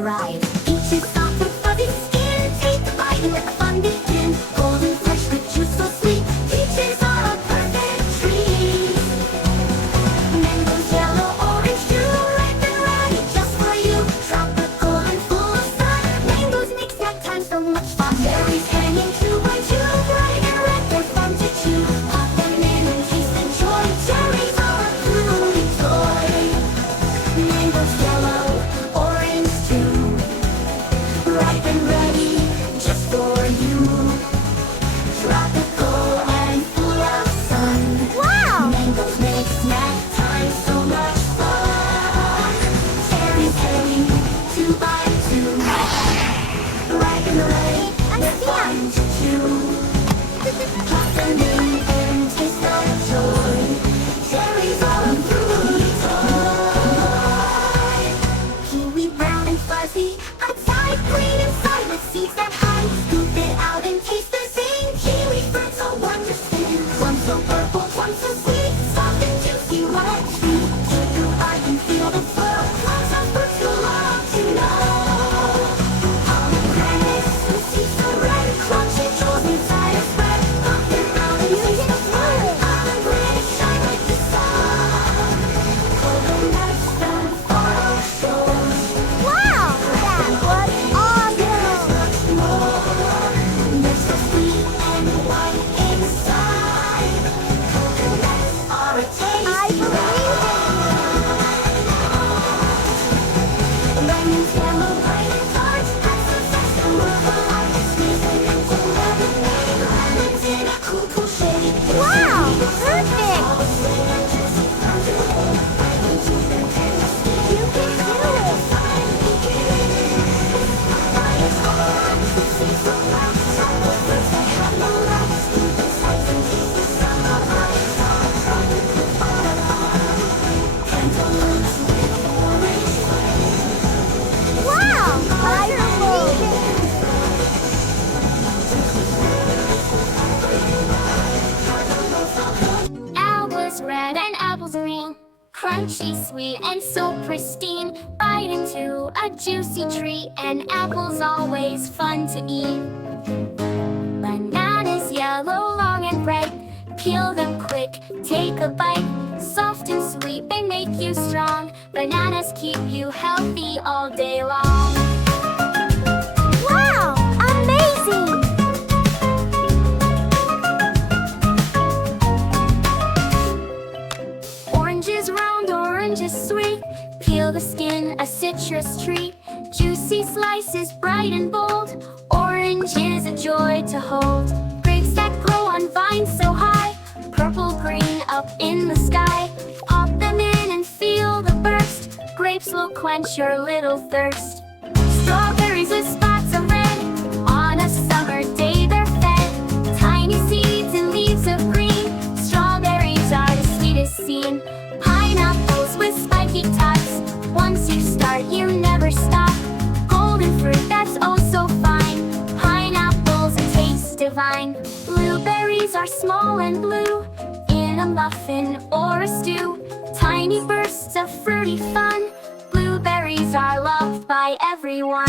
arrive. Peaches soft and fuzzy skin, take a bite and let the fun begin. Golden fresh with juice so sweet, peaches are a perfect treat. Mangoes yellow, orange, too, ripe and ready just for you. Tropical and full of sun, mangoes make snack time so much fun. Berries hanging two by two, bright and red, they're fun to chew. Pop them in and taste and joy, cherries are a fruity toy. Mangoes yellow, orange too, ripe and ready just for you. Tropical and full of sun. Wow! Mangoes make snack time so much fun. Cherries hanging two by two, ripe and ready, they're fun to chew. Pop them in and taste the joy. Cherries are a fruity toy. Kiwi brown and fuzzy, outside green inside with seeds that hide. Scoop it out and taste the same. Kiwi fruit so wonderful. One so purple, one so sweet. Soft and juicy, what a treat. Take a bite and feel the flow. Lots of fruits you'll love to know. Pomegranates, with seeds so red. Crunchy jewels inside a spread. Pop them out and taste the fun. Pomegranates shine like the sun. Coconuts done for our shores. Wow! That was awesome! Much more. They're so sweet and white inside. Coconuts are a tasty I believe Lemons yellow, bright and tart. That's so fresh and worth a life. Squeeze them into lemon made. Lemons in a cool, cool shade. Wow, perfect. All the sweet and juicy fruit to hold. Bite into them tender skin. You can do it! Fun begin. Bite is hard. See so loud. Chocolate fruits that have no life. Scoop inside and taste the summer light. Tropical butterfly. Cantaloupes with orange flame. Wow! I believe it! Apples red and apples green, crunchy, sweet, and so pristine. Bite into a juicy treat, and apples always fun to eat. Bananas yellow, long and bright, peel them quick, take a bite. Soft and sweet, they make you strong. Bananas keep you healthy all day long. Wow! Amazing! Oranges round, oranges sweet, peel the skin, a citrus treat. Juicy slices, bright and bold, orange is a joy to hold. Grapes that grow on vines so high, purple green up in the sky. Pop them in and feel the burst, grapes will quench your little thirst. Strawberries with spots of red, on a summer day they're fed. Tiny seeds and leaves of green, strawberries are the sweetest seen. Pineapples with spiky tops, once you start you never stop. Golden fruit that's oh so fine, pineapples a taste divine. Blueberries are small and blue, in a muffin or a stew. Tiny bursts of fruity fun, blueberries are loved by everyone.